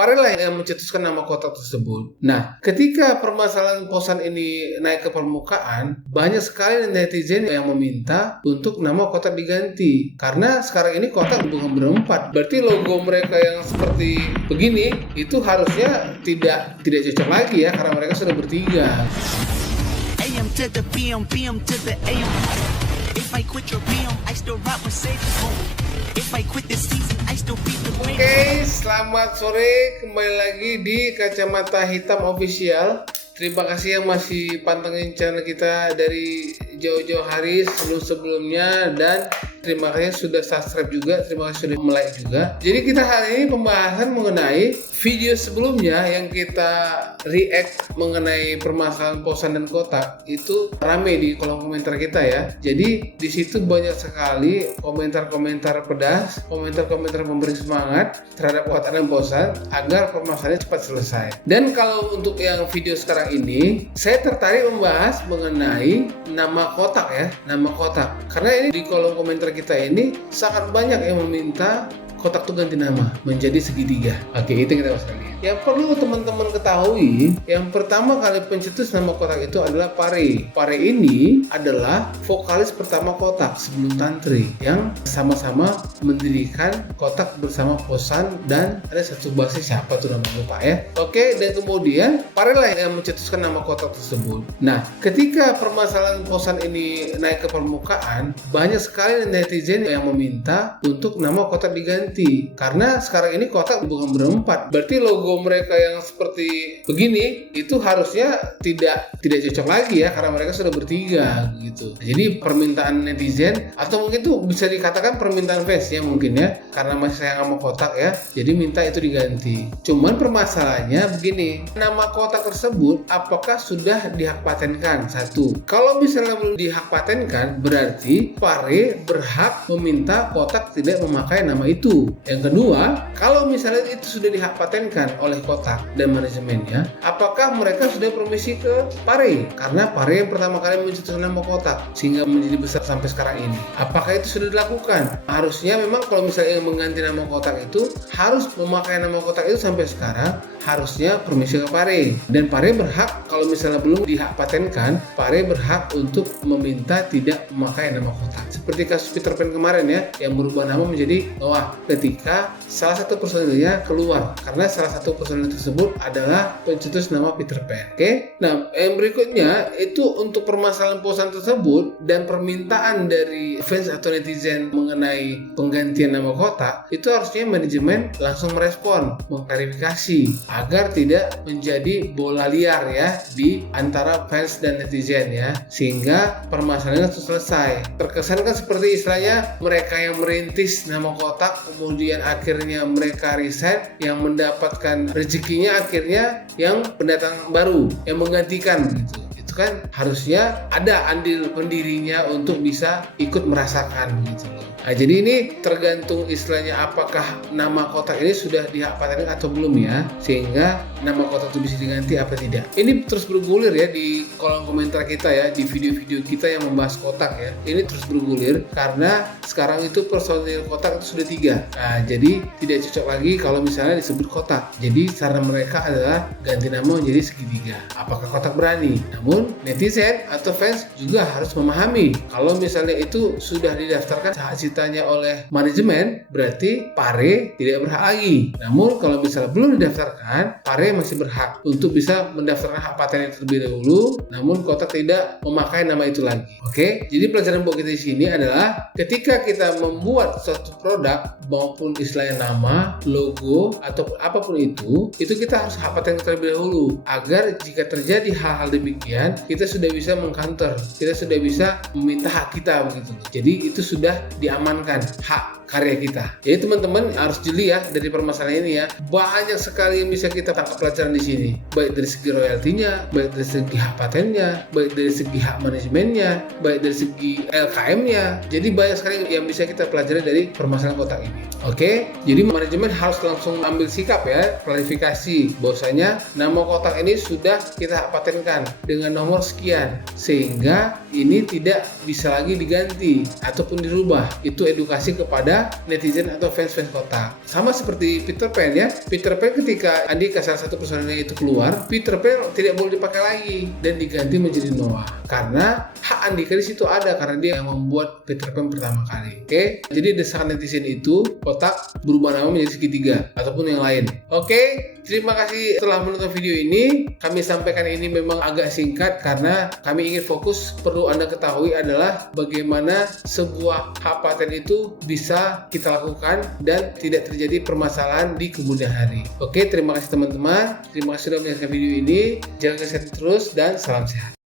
Pare lah yang mencetuskan nama kotak tersebut. Nah, ketika permasalahan posan ini naik ke permukaan, banyak sekali netizen yang meminta untuk nama kotak diganti. Karena sekarang ini kotak bukan berempat. Berarti logo mereka yang seperti begini itu harusnya tidak cocok lagi ya, karena mereka sudah bertiga. AM to the PM, PM to the AM. If I quit your PM, I still rock Mercedes. If I quit this season, I still beat the Raiders. Oke, selamat sore, kembali lagi di Kacamata Hitam Official. Terima kasih yang masih pantengin channel kita dari jauh-jauh hari sebelum-sebelumnya, dan terima kasih sudah subscribe juga, terima kasih sudah like juga. Jadi kita hari ini pembahasan mengenai video sebelumnya yang kita react mengenai permasalahan posan dan kotak, itu rame di kolom komentar kita ya. Jadi di situ banyak sekali komentar-komentar pedas, komentar-komentar memberi semangat terhadap kotak dan posan agar permasalahannya cepat selesai. Dan kalau untuk yang video sekarang ini, saya tertarik membahas mengenai nama kotak ya, nama kotak. Karena ini di kolom komentar kita ini sangat banyak yang meminta kotak itu ganti nama menjadi segitiga. Oke, itu kita bahas kali. Yang perlu teman-teman ketahui, yang pertama kali pencetus nama kotak itu adalah Pare. Pare ini adalah vokalis pertama kotak sebelum Tantri yang sama-sama mendirikan kotak bersama Posan, dan ada satu basis siapa tuh namanya lupa ya. Oke, dan kemudian Pare lah yang mencetuskan nama kotak tersebut. Nah, ketika permasalahan Posan ini naik ke permukaan, banyak sekali netizen yang meminta untuk nama kotak diganti. Karena sekarang ini kotak bukan berempat. Berarti logo mereka yang seperti begini itu harusnya tidak cocok lagi ya, karena mereka sudah bertiga gitu. Jadi permintaan netizen, atau mungkin itu bisa dikatakan permintaan fans ya mungkin ya, karena masih sayang sama kotak ya, jadi minta itu diganti. Cuman permasalahannya begini, nama kotak tersebut apakah sudah dihak patenkan? Satu, kalau misalnya belum dihak patenkan, berarti Pare berhak meminta kotak tidak memakai nama itu. Yang kedua, kalau misalnya itu sudah dihak patenkan oleh kotak dan manajemennya, apakah mereka sudah permisi ke Pare? Karena Pare yang pertama kali mencetuskan nama kotak sehingga menjadi besar sampai sekarang ini. Apakah itu sudah dilakukan? Harusnya memang kalau misalnya yang mengganti nama kotak itu harus memakai nama kotak itu sampai sekarang, harusnya permisi ke Pare. Dan Pare berhak, kalau misalnya belum dihak patenkan, Pare berhak untuk meminta tidak memakai nama kotak. Seperti kasus Peter Pan kemarin ya, yang berubah nama menjadi Noah ketika salah satu personilnya keluar, karena salah satu personil tersebut adalah pencetus nama Peter Pan. Oke? Nah, yang berikutnya itu untuk permasalahan posan tersebut dan permintaan dari fans atau netizen mengenai penggantian nama kotak, itu harusnya manajemen langsung merespon, mengklarifikasi agar tidak menjadi bola liar ya di antara fans dan netizen ya, sehingga permasalahannya selesai. Terkesan kan seperti istilahnya mereka yang merintis nama kotak kemudian akhirnya mereka resign, yang mendapatkan rezekinya akhirnya yang pendatang baru yang menggantikan gitu. Itu kan harusnya ada andil pendirinya untuk bisa ikut merasakan gitu loh. Nah, jadi ini tergantung istilahnya apakah nama kotak ini sudah dihak patenkan atau belum ya, sehingga nama kotak itu bisa diganti apa tidak. Ini terus bergulir ya di kolom komentar kita ya, di video-video kita yang membahas kotak ya. Ini terus bergulir karena sekarang itu personil kotak itu sudah 3. Nah, jadi tidak cocok lagi kalau misalnya disebut kotak. Jadi saran mereka adalah ganti nama menjadi segitiga. Apakah kotak berani? Namun netizen atau fans juga harus memahami kalau misalnya itu sudah didaftarkan cita-citanya oleh manajemen, berarti Pare tidak berhak lagi. Namun kalau misalnya belum didaftarkan, Pare masih berhak untuk bisa mendaftarkan hak patennya terlebih dahulu, namun kotak tidak memakai nama itu lagi. Oke, jadi pelajaran buat kita di sini adalah ketika kita membuat suatu produk maupun istilahnya nama, logo ataupun apapun itu kita harus hak paten terlebih dahulu agar jika terjadi hal-hal demikian kita sudah bisa mengcounter, kita sudah bisa meminta hak kita begitu. Jadi itu sudah diamankan hak karya kita. Jadi teman-teman harus jeli ya dari permasalahan ini ya. Banyak sekali yang bisa kita tangkap pelajaran di sini. Baik dari segi royaltinya, baik dari segi hak patennya, baik dari segi hak manajemennya, baik dari segi LKM-nya. Jadi banyak sekali yang bisa kita pelajari dari permasalahan kotak ini. Oke, jadi manajemen harus langsung ambil sikap ya, klarifikasi bahwasanya nama kotak ini sudah kita hak patenkan dengan nomor sekian, sehingga ini tidak bisa lagi diganti ataupun dirubah. Itu edukasi kepada kepada netizen atau fans-fans kotak. Sama seperti Peter Pan ya. Peter Pan ketika Andika salah satu personelnya itu keluar, Peter Pan tidak boleh dipakai lagi dan diganti menjadi Noah. Karena hak Andika di situ ada karena dia yang membuat Peter Pan pertama kali. Oke. Jadi desakan netizen itu kotak berubah nama menjadi segitiga ataupun yang lain. Oke. Terima kasih telah menonton video ini. Kami sampaikan ini memang agak singkat karena kami ingin fokus. Perlu Anda ketahui adalah bagaimana sebuah hak paten itu bisa kita lakukan dan tidak terjadi permasalahan di kemudian hari. Oke, terima kasih teman-teman. Terima kasih sudah menyaksikan video ini. Jaga kesehatan terus dan salam sehat.